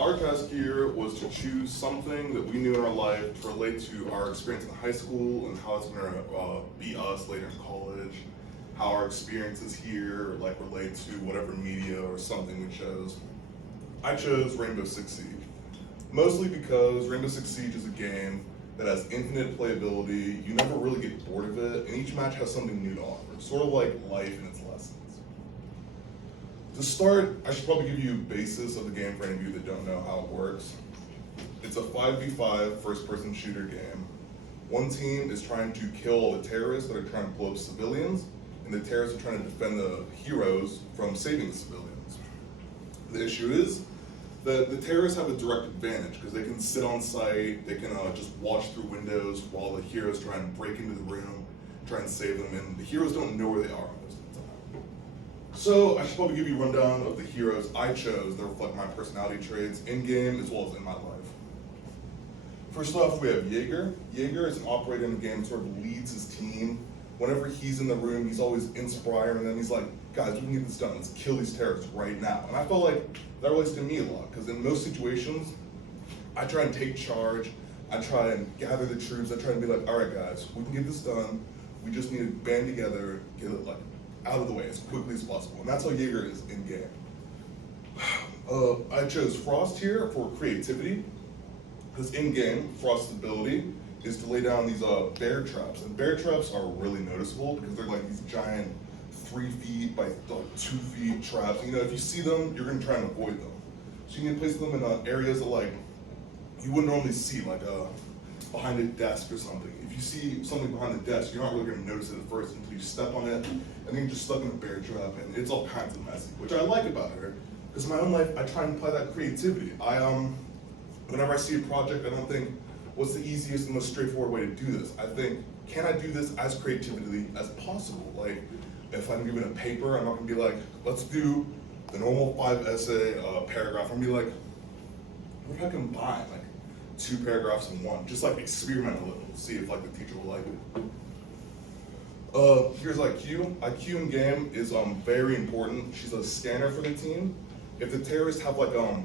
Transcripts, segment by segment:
Our task here was to choose something that we knew in our life to relate to our experience in high school and how it's going to be us later in college, how our experiences here like relate to whatever media or something we chose. I chose Rainbow Six Siege, mostly because Rainbow Six Siege is a game that has infinite playability, you never really get bored of it, and each match has something new to offer, sort of like life and its lessons. To start, I should probably give you a basis of the game for any of you that don't know how it works. It's a 5v5 first-person shooter game. One team is trying to kill all the terrorists that are trying to blow up civilians, and the terrorists are trying to defend the heroes from saving the civilians. The issue is that the terrorists have a direct advantage because they can sit on site, they can just watch through windows while the heroes try and break into the room, try and save them, and the heroes don't know where they are most of the time. So I should probably give you a rundown of the heroes I chose that reflect my personality traits in-game as well as in my life. First off, we have Jaeger. Jaeger is an operator in the game, sort of leads his team. Whenever he's in the room, he's always inspiring them. He's like, guys, we can get this done. Let's kill these terrorists right now. And I felt like that relates to me a lot, because in most situations, I try and take charge. I try and gather the troops. I try and be like, all right, guys, we can get this done. We just need to band together, get it like out of the way as quickly as possible. And that's how Jaeger is in game. I chose Frost here for creativity, because in game, Frost's ability is to lay down these bear traps. And bear traps are really noticeable because they're like these giant 3 feet by 2 feet traps. You know, if you see them, you're gonna try and avoid them. So you need to place them in areas that like you wouldn't normally see, like behind a desk or something. If you see something behind the desk, you're not really gonna notice it at first until you step on it, and then you're just stuck in a bear trap, and it's all kinds of messy, which I like about her. Because in my own life, I try and apply that creativity. Whenever I see a project, I don't think, what's the easiest and most straightforward way to do this? I think, can I do this as creatively as possible? Like, if I'm given a paper, I'm not gonna be like, let's do the normal 5 essay paragraph. I'm gonna be like, what if I combine like 2 paragraphs in one? Just like experiment a little, see if like the teacher will like it. Here's IQ. IQ in game is very important. She's a scanner for the team. If the terrorists have like a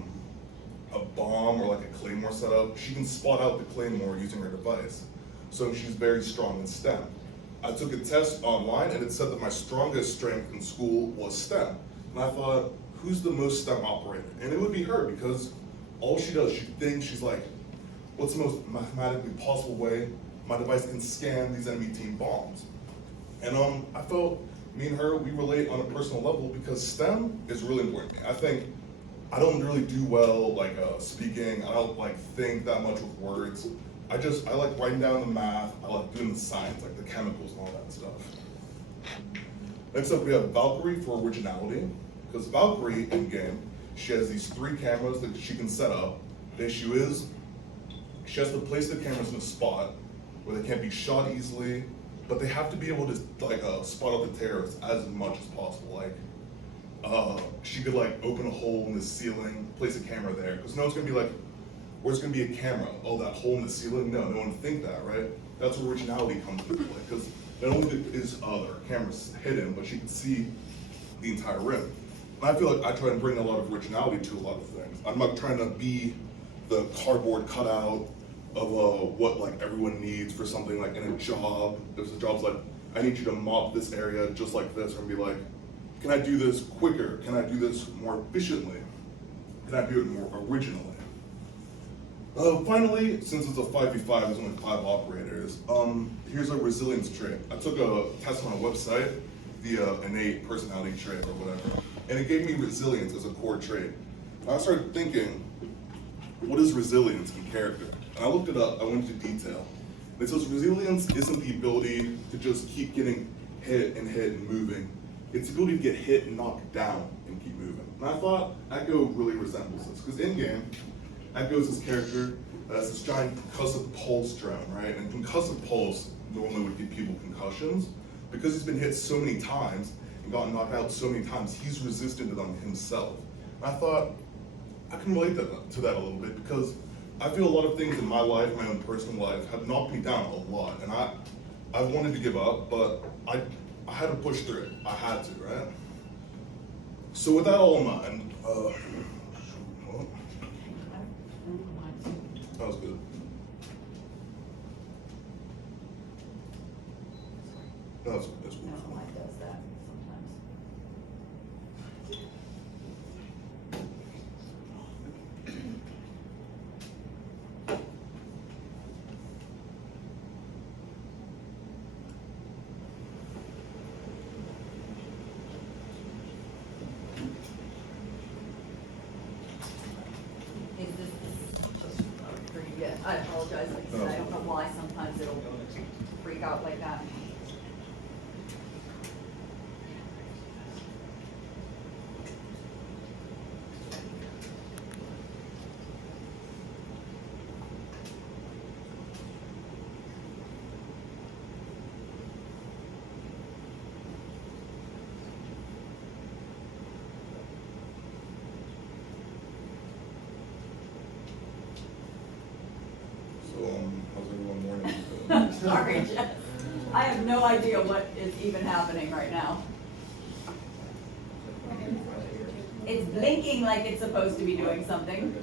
bomb or like a claymore set up, she can spot out the claymore using her device. So she's very strong in STEM. I took a test online and it said that my strongest strength in school was STEM. And I thought, who's the most STEM operator? And it would be her, because all she does, she thinks, she's like, what's the most mathematically possible way my device can scan these enemy team bombs? And I felt me and her, we relate on a personal level because STEM is really important to me. I think I don't really do well like speaking. I don't like think that much with words. I like writing down the math. I like doing the science, like the chemicals and all that stuff. Next up, we have Valkyrie for originality. Because Valkyrie in game, she has these 3 cameras that she can set up. The issue is, she has to place the cameras in a spot where they can't be shot easily, but they have to be able to like spot out the terrorists as much as possible. Like, she could like open a hole in the ceiling, place a camera there, because no one's gonna be like, where's gonna be a camera? Oh, that hole in the ceiling? No one would think that, right? That's where originality comes into play, because not only is her camera's hidden, but she can see the entire room. And I feel like I try and bring a lot of originality to a lot of things. I'm not trying to be the cardboard cutout of what like everyone needs for something like in a job. If the job's like, I need you to mop this area just like this, or be like, can I do this quicker? Can I do this more efficiently? Can I do it more originally? Finally, since it's a 5v5, there's only 5 operators, here's a resilience trait. I took a test on a website, the innate personality trait or whatever, and it gave me resilience as a core trait. And I started thinking, what is resilience in character? And I looked it up, I went into detail. And it says resilience isn't the ability to just keep getting hit and moving. It's the ability to get hit and knocked down and keep moving. And I thought Echo really resembles this, because in game, Echo is this character that has this giant concussive pulse drone, right? And concussive pulse normally would give people concussions. Because he's been hit so many times and gotten knocked out so many times, he's resistant to them himself. And I thought, I can relate to that a little bit, because I feel a lot of things in my life, my own personal life, have knocked me down a lot. And I wanted to give up, but I had to push through it. I had to, right? So with that all in mind, I apologize, like I said, I don't know why sometimes it'll freak out like that. How's everyone morning? Sorry, Jess. I have no idea what is even happening right now. It's blinking like it's supposed to be doing something.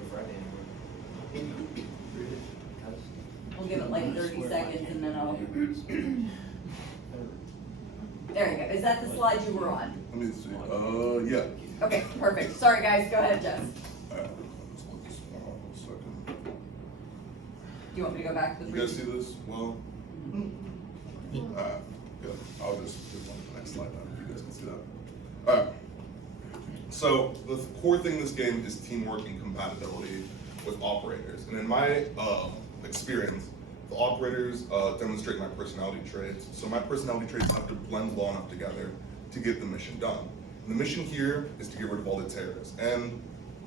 We'll give it like 30 seconds and then I'll. There you go. Is that the slide you were on? Let me see. Yeah. Okay, perfect. Sorry guys, go ahead, Jess. Let's look this one up a second. Do you want me to go back to the? You guys see this? Well, good. I'll just do it on the next slide now if you guys can see that. Alright. So the core thing in this game is teamwork and compatibility with operators. And in my experience, the operators demonstrate my personality traits. So my personality traits have to blend well enough together to get the mission done. And the mission here is to get rid of all the terrorists. And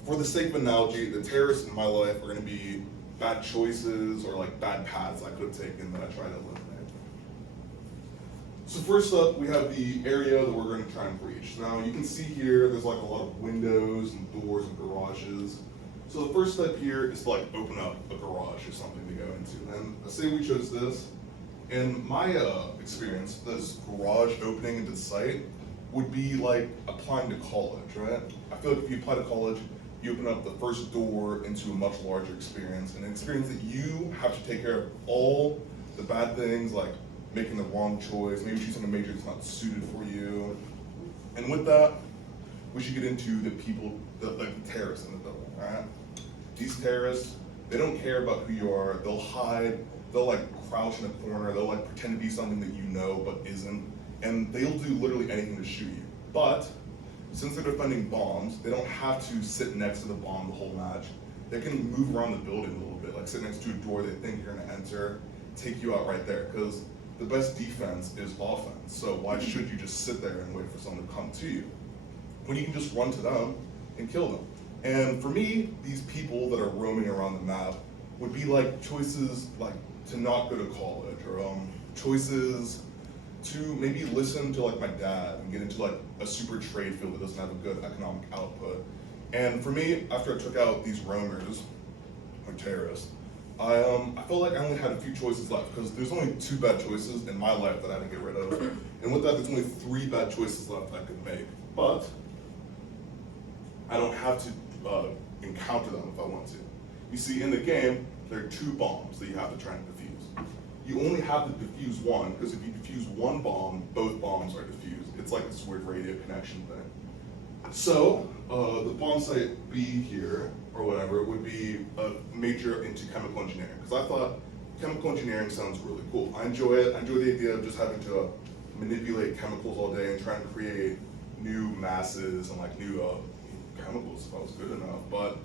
for the sake of analogy, the terrorists in my life are going to be bad choices or like bad paths I could have taken that I try to eliminate. So first up, we have the area that we're going to try and breach. Now you can see here, there's like a lot of windows and doors and garages. So the first step here is to like open up a garage or something to go into. And let's say we chose this. In my experience, this garage opening into the site would be like applying to college, right? I feel like if you apply to college, you open up the first door into a much larger experience, an experience that you have to take care of all the bad things like making the wrong choice, maybe choosing a major that's not suited for you. And with that, we should get into the people, the terrorists in the building, right? These terrorists, they don't care about who you are, they'll hide, they'll like crouch in a corner, they'll like pretend to be something that you know but isn't, and they'll do literally anything to shoot you. But since they're defending bombs, they don't have to sit next to the bomb the whole match. They can move around the building a little bit, like sit next to a door they think you're gonna enter, take you out right there, because the best defense is offense. So why should you just sit there and wait for someone to come to you when you can just run to them and kill them? And for me, these people that are roaming around the map would be like choices like to not go to college, or choices to maybe listen to like my dad and get into like a super trade field that doesn't have a good economic output. And for me, after I took out these roamers, or terrorists, I felt like I only had a few choices left, because there's only 2 bad choices in my life that I had to get rid of. And with that, there's only 3 bad choices left I could make. But I don't have to encounter them if I want to. You see, in the game, there are 2 bombs that you have to try and defuse. You only have to defuse one, because if you defuse one bomb, both bombs are defused. It's like this weird radio connection thing. So, the bomb site B here, or whatever, would be a major into chemical engineering, because I thought chemical engineering sounds really cool. I enjoy it. I enjoy the idea of just having to manipulate chemicals all day and trying to create new masses and like new chemicals if I was good enough. But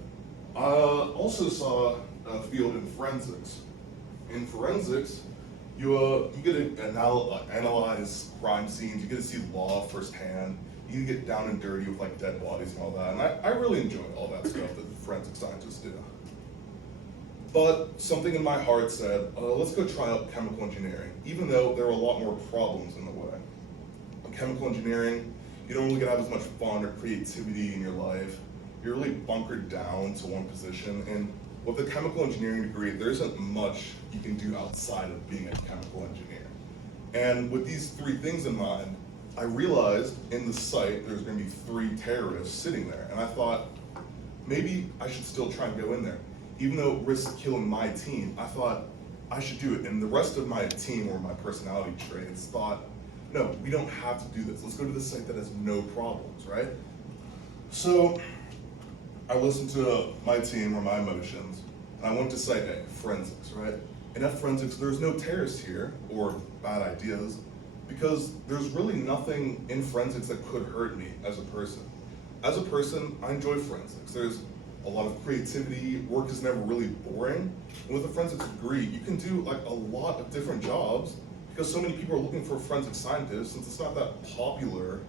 I also saw a field in forensics. In forensics, you get to analyze crime scenes, you get to see law firsthand, you can get down and dirty with like dead bodies and all that, and I really enjoy all that stuff that forensic scientists do. But something in my heart said, let's go try out chemical engineering, even though there are a lot more problems in the way. In chemical engineering, you don't really get to have as much fun or creativity in your life. You're really bunkered down to one position, and with a chemical engineering degree, there isn't much you can do outside of being a chemical engineer. And with these 3 things in mind, I realized in the site there's going to be 3 terrorists sitting there, and I thought maybe I should still try and go in there. Even though it risks killing my team, I thought I should do it. And the rest of my team, or my personality traits, thought, no, we don't have to do this. Let's go to the site that has no problems, right? So I listened to my team or my emotions, and I went to site A, forensics, right? And at forensics, there's no terrorists here or bad ideas, because there's really nothing in forensics that could hurt me as a person. As a person, I enjoy forensics. There's a lot of creativity. Work is never really boring. And with a forensics degree, you can do like a lot of different jobs because so many people are looking for a forensic scientist since it's not that popular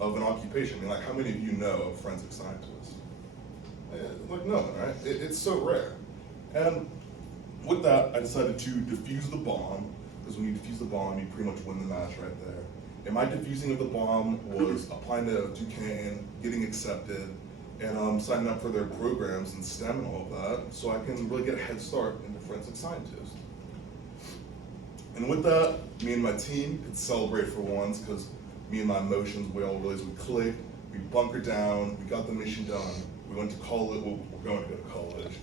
of an occupation. I mean, like, how many of you know a forensic scientist? Like, no one, right? It's so rare. And with that, I decided to defuse the bomb, because when you defuse the bomb, you pretty much win the match right there. And my defusing of the bomb was applying to Duquesne, getting accepted, and signing up for their programs in STEM and all of that, so I can really get a head start into forensic scientist. And with that, me and my team could celebrate for once, because me and my emotions, we all realized we clicked, we bunkered down, we got the mission done, we went to college, well, we're going to go to college.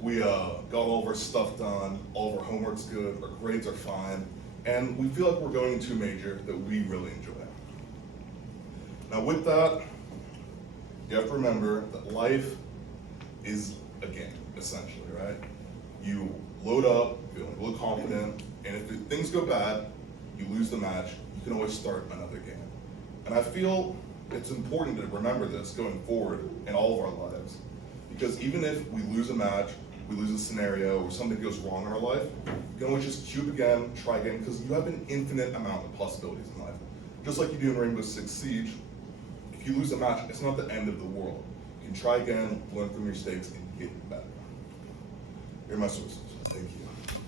We got all of our stuff done, all of our homework's good, our grades are fine, and we feel like we're going into a major that we really enjoy. Now with that, you have to remember that life is a game, essentially, right? You load up, feeling really confident, and if things go bad, you lose the match, you can always start another game. And I feel it's important to remember this going forward in all of our lives. Because even if we lose a match, we lose a scenario, or something goes wrong in our life, you can always just cube again, try again, because you have an infinite amount of possibilities in life. Just like you do in Rainbow Six Siege, if you lose a match, it's not the end of the world. You can try again, learn from your mistakes, and get better. Here are my sources. Thank you.